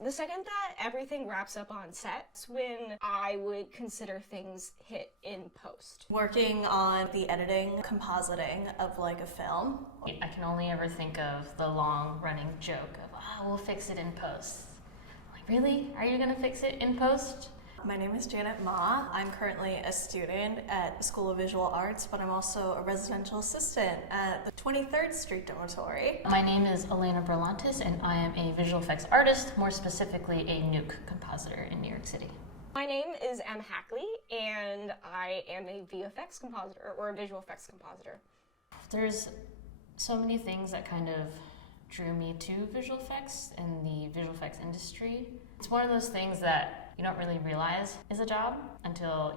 The second that everything wraps up on set is when I would consider things hit in post. Working on the editing, compositing of like a film. I can only ever think of the long running joke of, we'll fix it in post. I'm like, really? Are you gonna fix it in post? My name is Janet Ma. I'm currently a student at the School of Visual Arts, but I'm also a residential assistant at the 23rd Street Dormitory. My name is Elena Berlantis, and I am a visual effects artist, more specifically a nuke compositor in New York City. My name is Em Hackley, and I am a VFX compositor, or a visual effects compositor. There's so many things that kind of drew me to visual effects and the visual effects industry. It's one of those things that you don't really realize is a job until,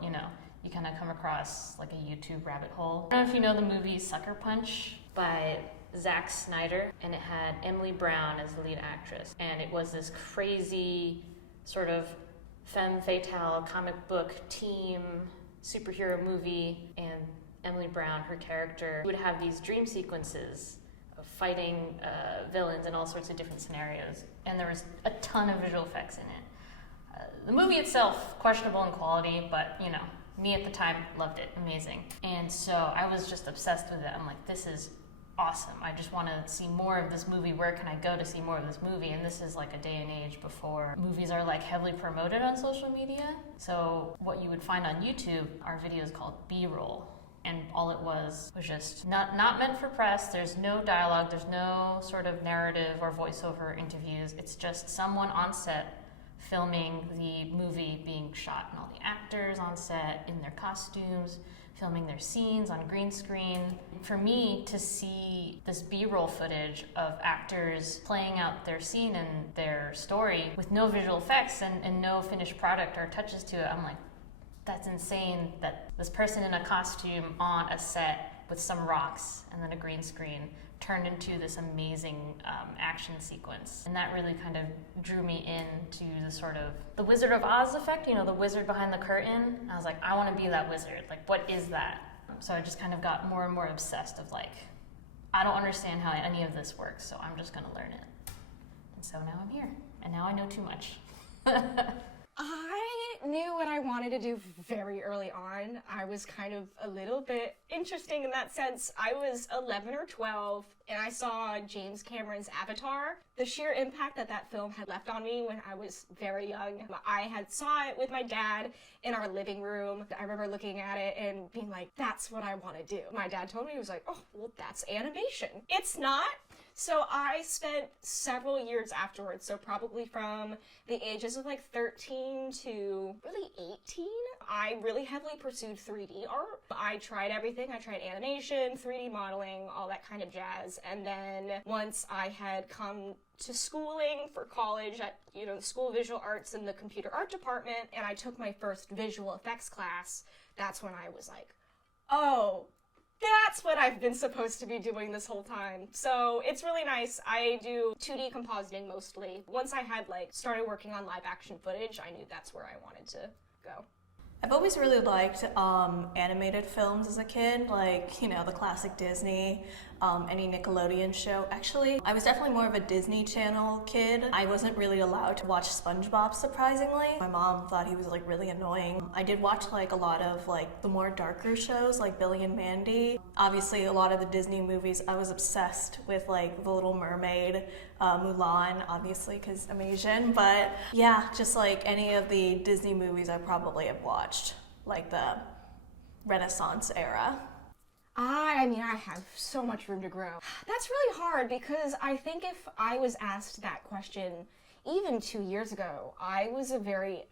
you kind of come across like a YouTube rabbit hole. I don't know if you know the movie Sucker Punch by Zack Snyder, and it had Emily Brown as the lead actress. And it was this crazy sort of femme fatale comic book team superhero movie, and Emily Brown, her character, would have these dream sequences of fighting villains in all sorts of different scenarios, and there was a ton of visual effects in it. The movie itself, questionable in quality, but me at the time loved it, amazing. And so I was just obsessed with it. I'm like, this is awesome. I just want to see more of this movie. Where can I go to see more of this movie? And this is like a day and age before movies are like heavily promoted on social media. So what you would find on YouTube are videos called B-roll. And all it was just not meant for press. There's no dialogue. There's no sort of narrative or voiceover interviews. It's just someone on set filming the movie being shot, and all the actors on set in their costumes, filming their scenes on green screen. For me to see this B-roll footage of actors playing out their scene and their story with no visual effects and no finished product or touches to it, I'm like, that's insane that this person in a costume on a set with some rocks and then a green screen turned into this amazing action sequence. And that really kind of drew me into the sort of the Wizard of Oz effect, the wizard behind the curtain. I was like, I want to be that wizard. Like, what is that? So I just kind of got more and more obsessed of like, I don't understand how any of this works, so I'm just going to learn it. And so now I'm here, and now I know too much. I knew what I wanted to do very early on. I was kind of a little bit interesting in that sense. I was 11 or 12, and I saw James Cameron's Avatar. The sheer impact that film had left on me when I was very young. I had saw it with my dad in our living room. I remember looking at it and being like, that's what I want to do. My dad told me, he was like, oh, well, that's animation. It's not. So I spent several years afterwards, so probably from the ages of like 13 to really 18, I really heavily pursued 3D art. I tried everything. I tried animation, 3D modeling, all that kind of jazz. And then once I had come to schooling for college at, the School of Visual Arts in the computer art department, and I took my first visual effects class, that's when I was like, oh, that's what I've been supposed to be doing this whole time. So it's really nice. I do 2D compositing mostly. Once I had started working on live action footage, I knew that's where I wanted to go. I've always really liked animated films as a kid, the classic Disney, any Nickelodeon show. Actually, I was definitely more of a Disney Channel kid. I wasn't really allowed to watch SpongeBob, surprisingly. My mom thought he was really annoying. I did watch a lot of the more darker shows like Billy and Mandy. Obviously, a lot of the Disney movies, I was obsessed with The Little Mermaid, Mulan, obviously because I'm Asian. But yeah, just any of the Disney movies I probably have watched, the Renaissance era. I have so much room to grow. That's really hard because I think if I was asked that question even 2 years ago, I was a very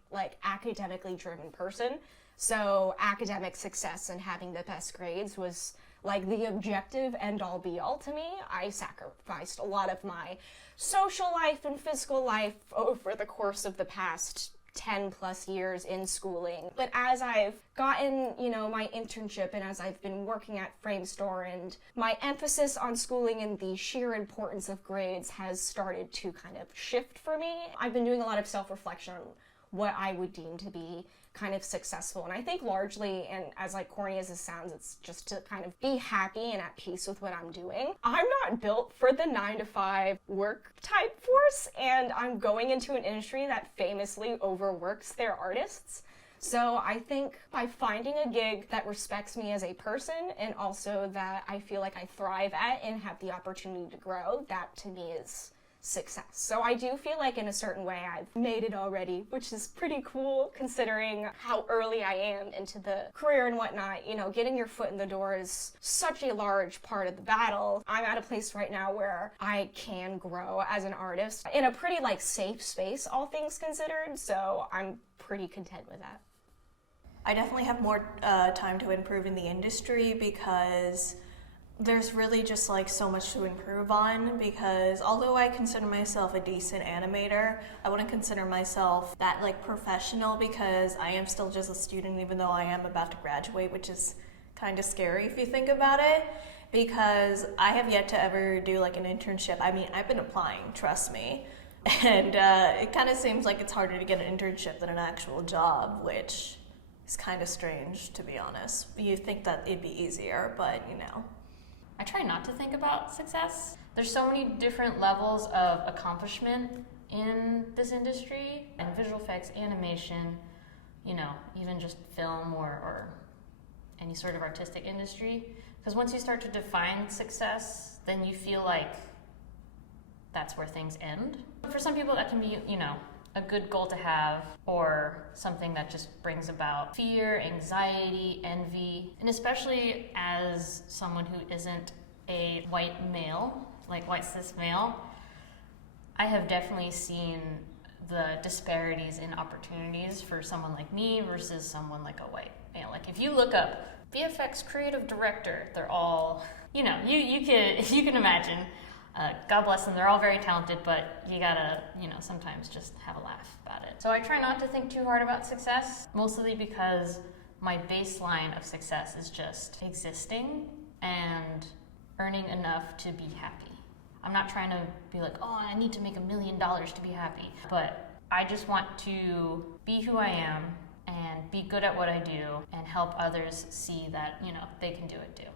academically driven person. So academic success and having the best grades was the objective end all be all to me. I sacrificed a lot of my social life and physical life over the course of the past 10 plus years in schooling. But as I've gotten, my internship and as I've been working at Framestore, and my emphasis on schooling and the sheer importance of grades has started to kind of shift for me. I've been doing a lot of self-reflection on what I would deem to be kind of successful. And I think largely, and as like corny as this sounds, it's just to kind of be happy and at peace with what I'm doing. I'm not built for the 9-to-5 work type force, and I'm going into an industry that famously overworks their artists. So I think by finding a gig that respects me as a person and also that I feel like I thrive at and have the opportunity to grow, that to me is success. So I do feel like in a certain way I've made it already, which is pretty cool considering how early I am into the career and whatnot. You know, getting your foot in the door is such a large part of the battle. I'm at a place right now where I can grow as an artist in a pretty like safe space, all things considered. So I'm pretty content with that. I definitely have more time to improve in the industry because there's really just like so much to improve on, because although I consider myself a decent animator, I wouldn't consider myself that like professional because I am still just a student even though I am about to graduate, which is kind of scary if you think about it, because I have yet to ever do like an internship. I mean, I've been applying, trust me, and it kind of seems like it's harder to get an internship than an actual job, which is kind of strange, to be honest. You think that it'd be easier, but you know. I try not to think about success. There's so many different levels of accomplishment in this industry, and visual effects, animation, you know, even just film or any sort of artistic industry. Because once you start to define success, then you feel like that's where things end. For some people that can be, you know, a good goal to have, or something that just brings about fear, anxiety, envy. And especially as someone who isn't a white male, like white cis male, I have definitely seen the disparities in opportunities for someone like me versus someone like a white male. Like if you look up VFX creative director, they're all, you know, you can imagine. God bless them, they're all very talented, but you gotta, you know, sometimes just have a laugh about it. So I try not to think too hard about success, mostly because my baseline of success is just existing and earning enough to be happy. I'm not trying to be like, oh, I need to make $1 million to be happy, but I just want to be who I am and be good at what I do and help others see that, you know, they can do it too.